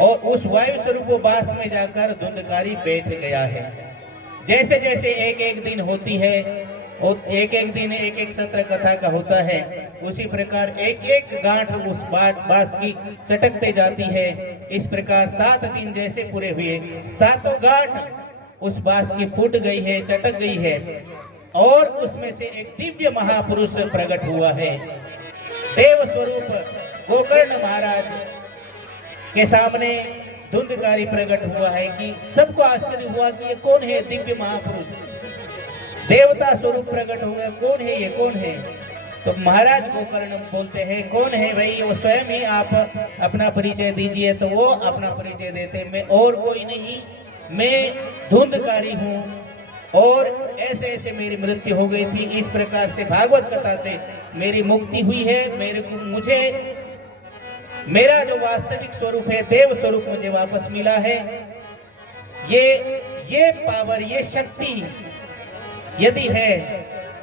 और उस वायु स्वरूप वो बांस में जाकर धुंधकारी बैठ गया है। जैसे जैसे एक एक दिन होती है, और एक एक दिन एक एक सत्र कथा का होता है, उसी प्रकार एक एक गांठ उस बांस की चटकते जाती है। इस प्रकार 7 दिन जैसे पूरे हुए, 7 गांठ उस बांस की फूट गई है, चटक गई है, और उसमें से एक दिव्य महापुरुष प्रकट हुआ है। देव स्वरूप गोकर्ण महाराज के सामने धुंधकारी प्रकट हुआ है कि सबको आश्चर्य हुआ कि ये कौन है? दिव्य महापुरुष देवता स्वरूप प्रकट हुआ, कौन है ये, कौन है? तो महाराज गोकर्ण बोलते हैं कौन है भाई? वो स्वयं ही आप अपना परिचय दीजिए। तो वो अपना परिचय देते, मैं और कोई नहीं, मैं धुंधकारी हूँ, और ऐसे ऐसे मेरी मृत्यु हो गई थी। इस प्रकार से भागवत कथा से मेरी मुक्ति हुई है। मुझे मेरा जो वास्तविक स्वरूप है, देव स्वरूप मुझे वापस मिला है। ये पावर, ये शक्ति यदि है,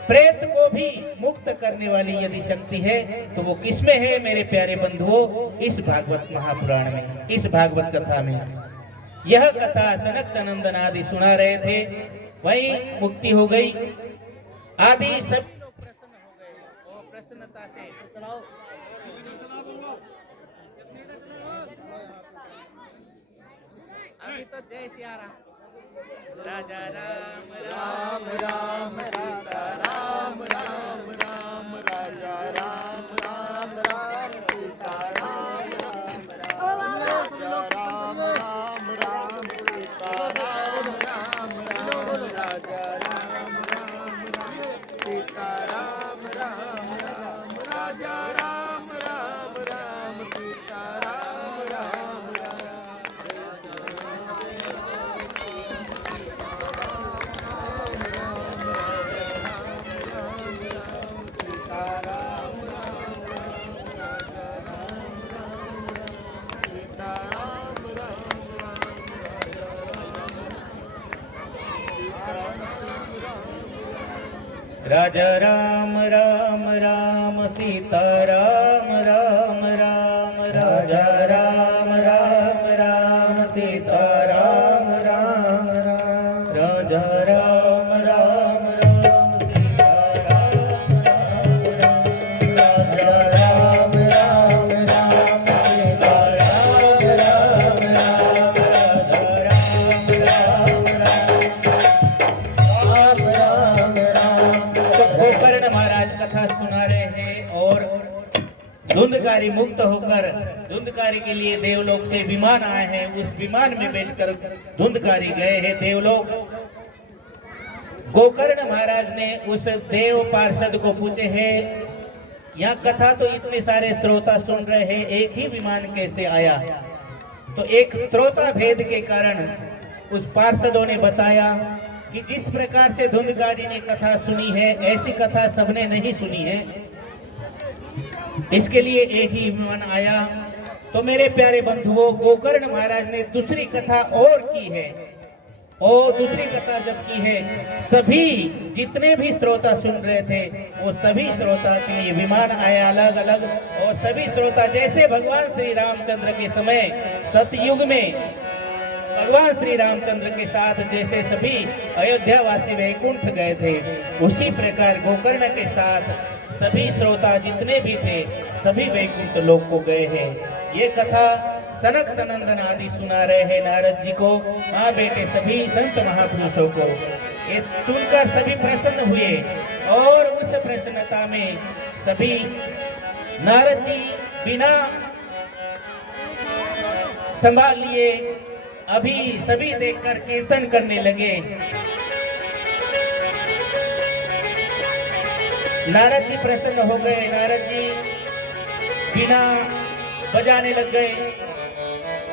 प्रेत को भी मुक्त करने वाली यदि शक्ति है, तो वो किसमें है मेरे प्यारे बंधुओं? इस भागवत महापुराण में, इस भागवत कथा में। यह कथा सनक सनंदन आदि सुना रहे थे। वही मुक्ति हो गई आदि सभी लोग प्रसन्न हो गए और प्रसन्नता से अभी तो जय सिया राम राजा राम राम राम सीता राम राम राम राजा राम राम राम सीता राम राम राम राम राम सीता राम राम राम राजा राम राम राम सीता राम राम राम राजा राम राम राम सीता राम राम राम राजा राम राम राम सीता राम राम राम राजा राम राम राम सीता राम राम राम राजा राम राम राम सीता राम राम राम राजा राम राम राम सीता राम राम राम राजा राम राम राम गोकर्ण महाराज कथा सुना रहे हैं और धुंधकारी मुक्त होकर धुंधकारी के लिए देवलोक से विमान आए हैं। उस विमान में बैठकर धुंधकारी गए हैं देवलोक। गोकर्ण महाराज ने उस देव पार्षद को पूछे हैं, यहाँ कथा तो इतने सारे श्रोता सुन रहे हैं, एक ही विमान कैसे आया? तो एक श्रोता भेद के कारण उस पार्षदों ने बताया कि जिस प्रकार से धुंधकारी ने कथा सुनी है ऐसी कथा सबने नहीं सुनी है, इसके लिए एक ही विमान आया। तो मेरे प्यारे बंधुओं, गोकर्ण महाराज ने दूसरी कथा और की है और दूसरी कथा जब की है, सभी जितने भी श्रोता सुन रहे थे वो सभी श्रोता के लिए विमान आया अलग अलग। और सभी श्रोता जैसे भगवान श्री रामचंद्र के समय सतयुग में भगवान श्री रामचंद्र के साथ जैसे सभी अयोध्या वासी वैकुंठ गए थे, उसी प्रकार गोकर्ण के साथ सभी श्रोता जितने भी थे सभी वैकुंठ लोक को गए हैं। ये कथा सनक सनंदन आदि सुना रहे हैं नारद जी को, माँ बेटे सभी संत महापुरुषों को। ये सुनकर सभी प्रसन्न हुए और उस प्रसन्नता में सभी नारद जी बिना संभाल लिए अभी सभी देखकर कीर्तन करने लगे। नारद जी प्रसन्न हो गए, नारद जी बिना बजाने लग गए।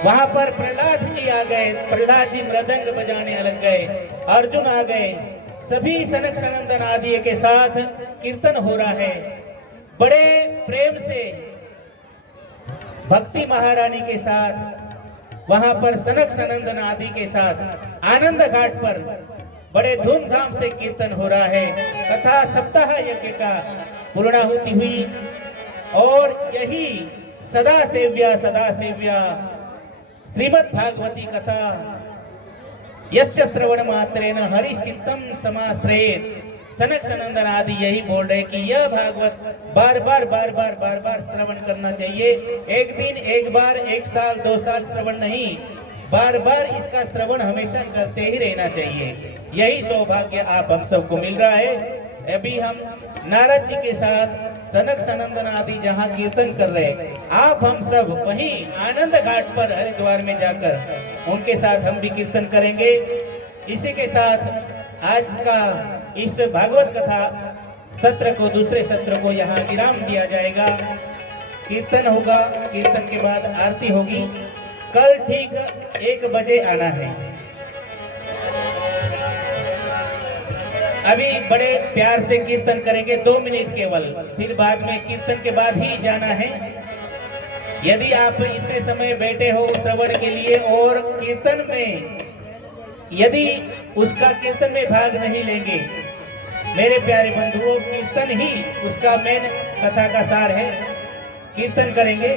वहां पर प्रहलाद जी आ गए, प्रहलाद जी मृदंग बजाने लग गए, अर्जुन आ गए, सभी सनक सनंदन आदि के साथ कीर्तन हो रहा है। बड़े प्रेम से भक्ति महारानी के साथ वहां पर सनक सनंदन आदि के साथ आनंद घाट पर बड़े धूमधाम से कीर्तन हो रहा है। कथा सप्ताह यज्ञ का पूर्णाहुति हुई और यही सदा सेव्या श्रीमद् भागवती कथा यस्य श्रवण मात्रेण हरिश्चित्तम समाश्रयेत। सनक सनंदन आदि यही बोल रहे कि यह भागवत बार बार श्रवण करना चाहिए। एक दिन, एक बार, एक साल, 2 साल श्रवण नहीं, बार बार इसका श्रवण हमेशा करते ही रहना चाहिए। यही सौभाग्य आप हम सबको मिल रहा है। अभी हम नारद जी के साथ सनक सनंदन आदि जहाँ कीर्तन कर रहे हैं, आप हम सब वहीं आनंद घाट पर हरिद्वार में जाकर उनके साथ हम भी कीर्तन करेंगे। इसी के साथ आज का इस भागवत कथा सत्र को, दूसरे सत्र को यहाँ विराम दिया जाएगा। कीर्तन होगा, कीर्तन के बाद आरती होगी। कल ठीक 1 बजे आना है। अभी बड़े प्यार से कीर्तन करेंगे, 2 मिनट केवल, फिर बाद में कीर्तन के बाद ही जाना है। यदि आप इतने समय बैठे हो श्रवण के लिए और कीर्तन में यदि उसका कीर्तन में भाग नहीं लेंगे, मेरे प्यारे बंधुओं, कीर्तन ही उसका मेन कथा का सार है। कीर्तन करेंगे।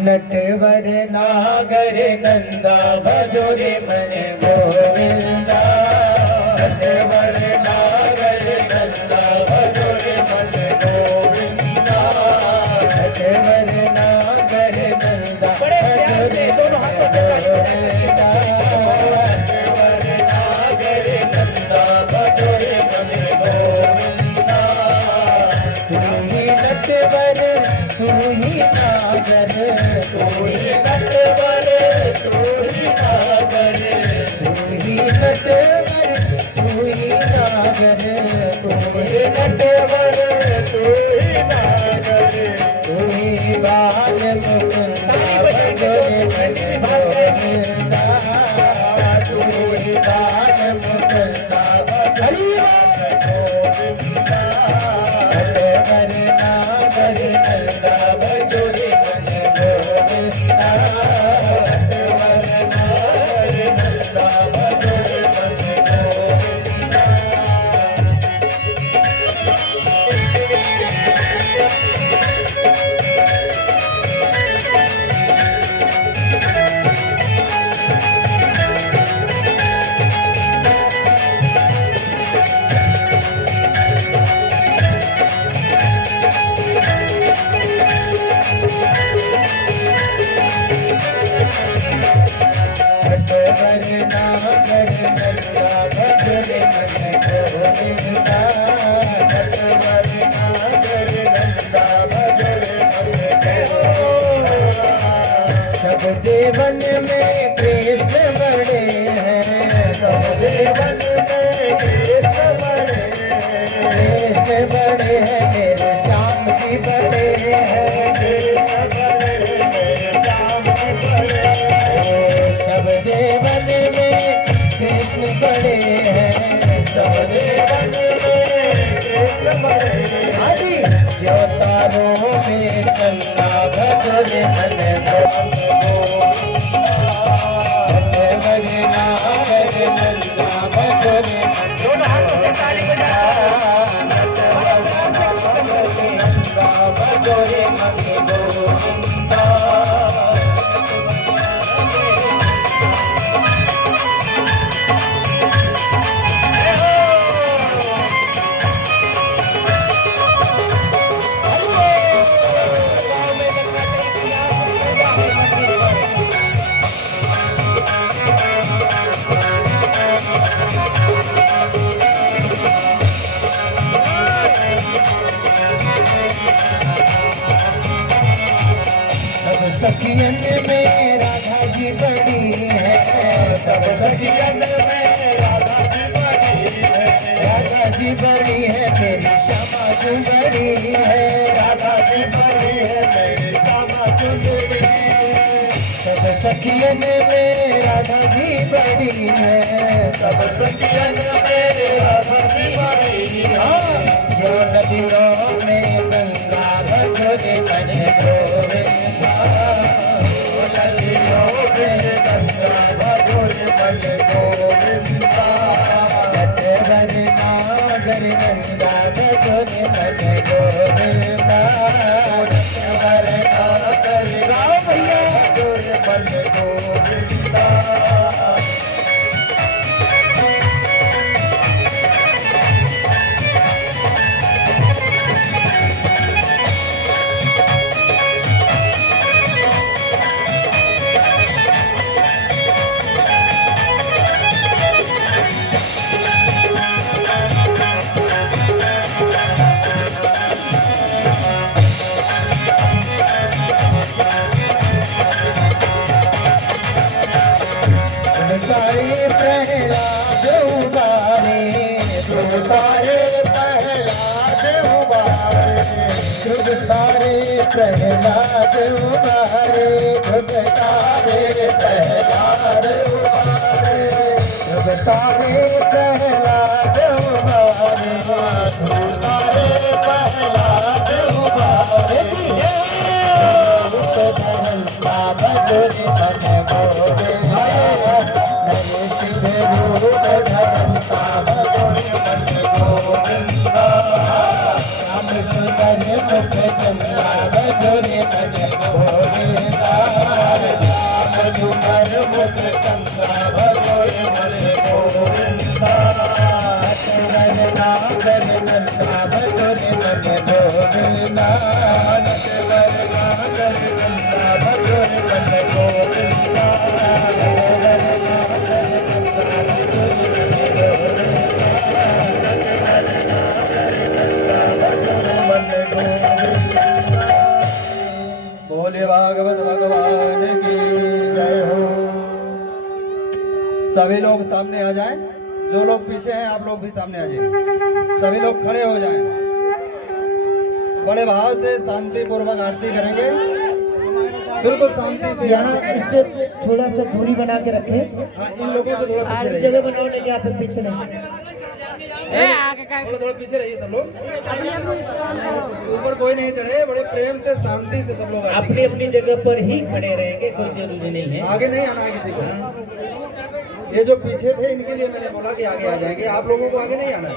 नटवर नागर नंदा भजो रे मन गोविंदा। नटवर नागर नंदा भजो रे मन गोविंदा नटवर नागर नंदा बड़े प्यार से दोनों हाथों से ताली बजाएं। नटवर नागर नंदा भजो रे मन गोविंदा तू ही नटवर तू ही नागर तू ही नटवर तू ही नागर तू ही नटवर तू ही नागर तू ही नटवर तू ही नागर तू ही बाल मुकुंदा भजो रे मन गोविंदा तू ही बाल मुकुंदा भजो रे मन गोविंदा नटवर नागर नंदा भजो रे मन गोविंदा नटवर नागर नंदा भजो रे मन गोविंदा नटवर नागर नंदा भजो रे मन गोविंदा नटवर नागर नंदा भजो रे मन गोविंदा सब देवन में कृष्ण बड़े हैं सब देवन में कृष्ण बड़े हैं मेरे श्याम जी बड़े हैं कृष्ण बड़े मेरे श्याम जी बड़े सब देवन में कृष्ण बड़े हैं सब देवन में कृष्ण बड़े हरि जो तारों में चंदा भजो रे मन गोविंदा नटवर नागर नंदा भजो रे मन दोनों हाथों से ताली बजाएं। नटवर नागर नंदा भजो रे मन गोविंदा सब सखियन में राधा जी बड़ी है सब सखियन में राधा जी बड़ी है राधा जी बड़ी है मेरी श्यामा जी बड़ी है राधा जी बड़ी है मेरी श्यामा जी बड़ी है सब सखियन में राधा जी बड़ी है सब सखियन में राधा जी बड़ी है जो नदियों में गंगा भजो रे मन गोविंदा नदियों में गंगा भजो रे मन गोविंदा नटवर नागर नंदा भजो रे मन गोविंदा नटवर नागर राम भैया भजो रे मन गोविंदा तारे प्रहलाद उबारे शुभ तारे प्रहलाद उबारे शुभ तारे प्रहलाद उबारे शुभ तारे प्रहलाद उबारे शुभ तारे प्रहलाद उबारे शुभ तारे प्रहलाद उबारे हंसा भजो रे मन गोविंदा नरेश रूप धरंता भजो रे मन गोविंदा श्याम सुंदर मुख चंदा भजो रे मन गोविंदा श्याम सुंदर मुख चंदा भजो रे मन गोविंदा नटवर नंदा भगुर नंद गोविंदा नटवर नागर नंदा भगुर नंद गोविंदा बोले भागवत भगवान की जय हो। सभी लोग सामने आ जाएं। जो लोग पीछे हैं आप लोग भी सामने आ जाइए। सभी लोग खड़े हो जाएं। बड़े भाव से शांति पूर्वक आरती करेंगे। बिल्कुल शांति से। यहाँ इससे थोड़ा सा दूरी बना के रखें। हाँ, इन लोगों से थोड़ा पीछे रहिए। जगह बनाओ लेके आप पीछे नहीं। थोड़ा थोड़ा पीछे रहिए सब लोग। ऊपर कोई नहीं चढ़े। बड़े प्रेम से शांति से सब लोग अपनी अपनी जगह पर ही खड़े रहेंगे, कोई जरूरी नहीं है। आगे नहीं आना है किसी को। ये जो पीछे थे इनके लिए मैंने बोला कि आगे आ जाएंगे। आप लोगों को आगे नहीं आना है।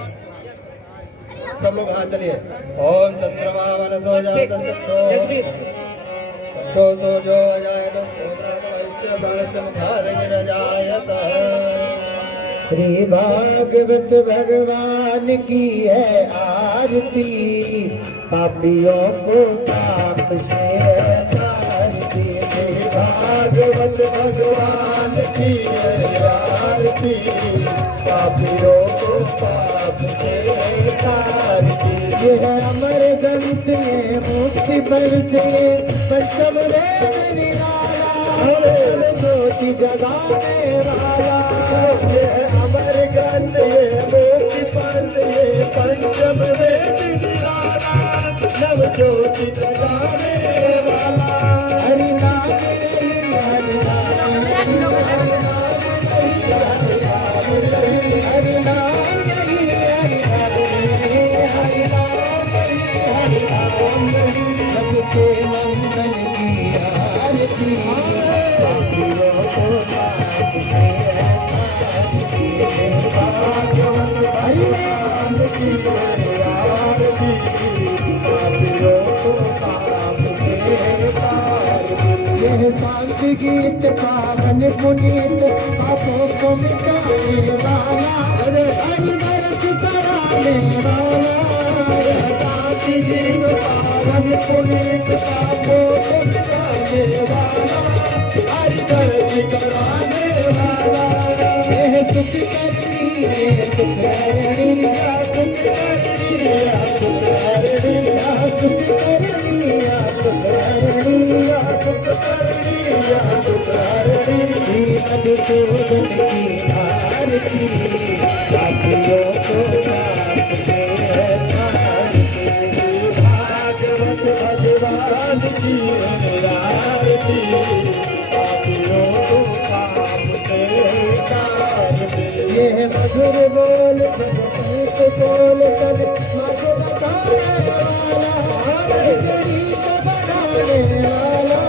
सब लोग हाँ चलिए। ओम चंद्रमा मनसो जात जगदीश सो जो अजायत सोद्रातमैस्य प्राणस्य मुखारगिरजायत। श्री भागवत भगवान की है आरती, पापियों को पाप से तारती। श्री भागवत भगवान की है आरती, पापियों को पाप से तारती। यह अमर ग्रंथ है मुक्ति बलते पंचम वेद निराला, ज्योति जगाने वाला। अमर ग्रंथ मोक्ति पंथ पंचम वेद निराला, नव ज्योति जगाने वाला। हरि नाम हरि नाम हरि नाम हरि नाम सबके मंगल की आरती, पापियों को पाप से तारती। भागवत भगवान की आरती, पापियों को पाप से तारती। यह शांति गीत पावन पुनीत, पापों को मिटाने वाला, हरि नरक कराने वाला। शांति गीत पावन पुनीत, पापों को मिटाने वाला, हरि नरक कराने वाला। यह सुख करनी है सुख हरणी, सुख करनी सुख हरणी, सुख करनी सुख हरणी, सुख करनी सुख हरणी। मधुसूदन की आरती, पापियों को पाप से तारती। भागवत भगवान की आरती, पापियों को पाप से तारती। यह मधुर बोल भगवत बोल सब मधु बताने वाला, गरीब बनाने वाला।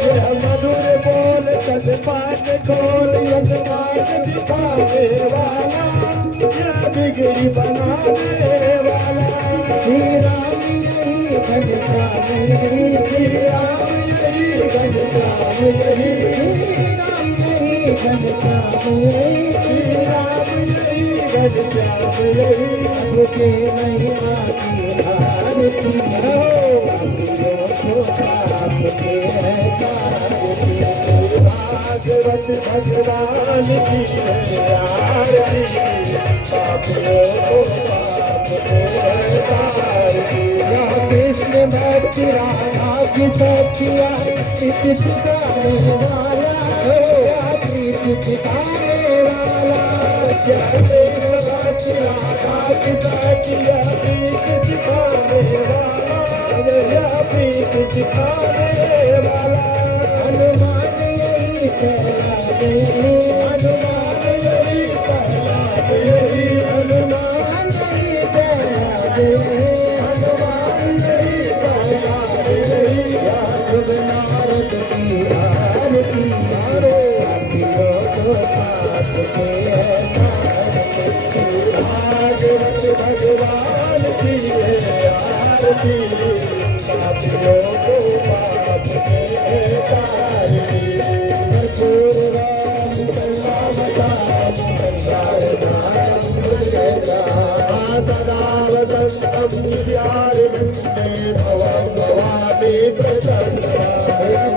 यह मधुर बोल सद पाठ खोल यजमान दिखाने वाला, यह बिगड़ी बनाने वाला। श्री राम यही घनश्याम यही, श्री राम यही घनश्याम यही, श्री राम यही घनश्याम यही, श्री राम यही घनश्याम यही। सबके महिमा की आरती, पापियों को पाप से तारती। भागवत भगवान की आरती, पापियों को पाप से तारती। कृष्ण भक्ति राधा की सखिया, चित सिखाने वाला, प्रीत सिखाने वाला। कृष्ण भक्ति राधा की सखिया, प्रीत सिखाने वाला, प्रीत सिखाने वाला। हनुमान यही कहलाते, हनुमान यही कहलाते, हनुमान यही कहलाते, हनुमान यही कहलाते। शुभ नारद की आरती, पापियों को पाप से तारती। भागवत भगवान की आरती, पापियों को पाप से तारती। कर्पूर राम करुणा बताम संसार नाम सदा प्यार वन्दे भवं भवामि प्रसन्ना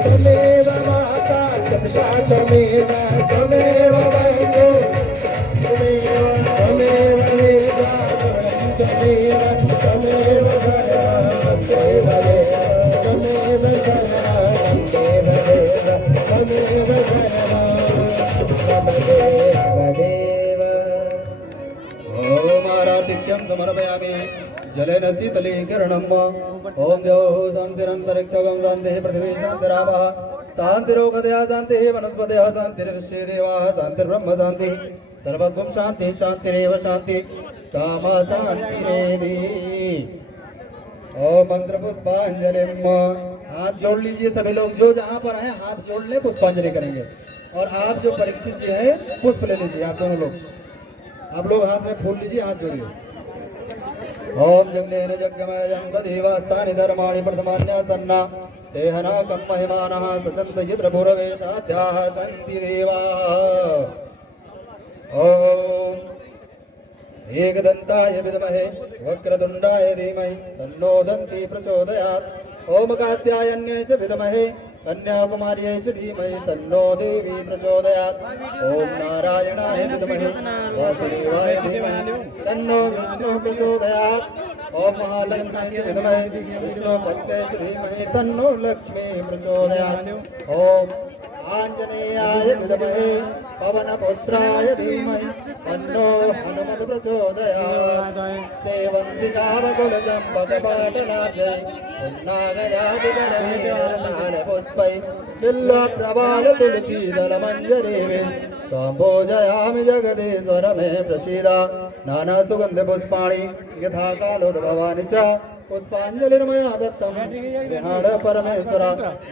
त्वमेव माता पिता त्वमेव त्वमेव वन्दे त्वमेव वेदा त्वमेव त्वमेव शरणं देवदेव त्वमेव शरणं देवदेव त्वमेव शरणं देवदेव। ओम आराधिक्यं समर्पयामि जलेन शीतलीकरणम् ओम द्यौः शान्तिरन्तरिक्षगं शान्तिः पृथिवी शान्तिरापः शान्तिरोगदया शान्तिः वनस्पतयः शान्तिर्विश्वे देवाः शान्तिर्ब्रह्म शान्तिः सर्वगुं शान्तिः शान्तिरेव शान्तिः कामा शान्तिरेधि। ओम मंत्र पुष्पांजलि। हाथ जोड़ लीजिए सभी लोग, जो जहाँ पर हैं हाथ जोड़ ले, पुष्पांजलि करेंगे। और आप जो परीक्षित जी है पुष्प ले लीजिए, आप दोनों लोग, आप लोग हाथ में फूल लीजिए, हाथ जोड़िए। ओम जगलेन जगमय जंगदेवास्तानि धर्माणि प्रथमान्यासन्ना देहना कम महिमानः सचन्त यद्रभुरवेशाद्याः सन्ति देवाः। ओम एकदन्ताय विद्महे वक्रतुण्डाय धीमहि तन्नो दन्ति प्रचोदयात्। ओम कात्यायन्यै च विद्महे कन्याकुमार्यै च धीमहि तन्नो देवी प्रचोदयात्। ओम नारायणाय विद्महे वासुदेवाय धीमहि तन्नो विष्णुः प्रचोदयात्। ओम महालक्ष्म्यै च विद्महे विष्णुपत्न्यै च धीमहि तन्नो लक्ष्मीः प्रचोदयात्। ओम आञ्जनेयाय विद्महे पवनपुत्राय धीमहि तन्नो हनुमत् प्रचोदयात्। सेवन्ति कामकुलचम्पकपाटलाभ्यै पुन्नागजातिगणैर्नानपुष्पै बिल्वप्रवालतुलसीदलमञ्जरीभिः सम्भोजयामि जगदीश्वर मे प्रसीद। नानासुगन्धपुष्पाणि यथा कालोद्भवानि च पुष्पांजलिर्मया दत्तं गृहाण परमेश्वर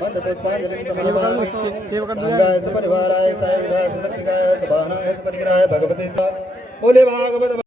मंद पुष्पांजलिं गंगाय परिवाराय सायुधाय सुदक्षिकाय सभानाय परिग्रहाय भगवते बोले भागवत।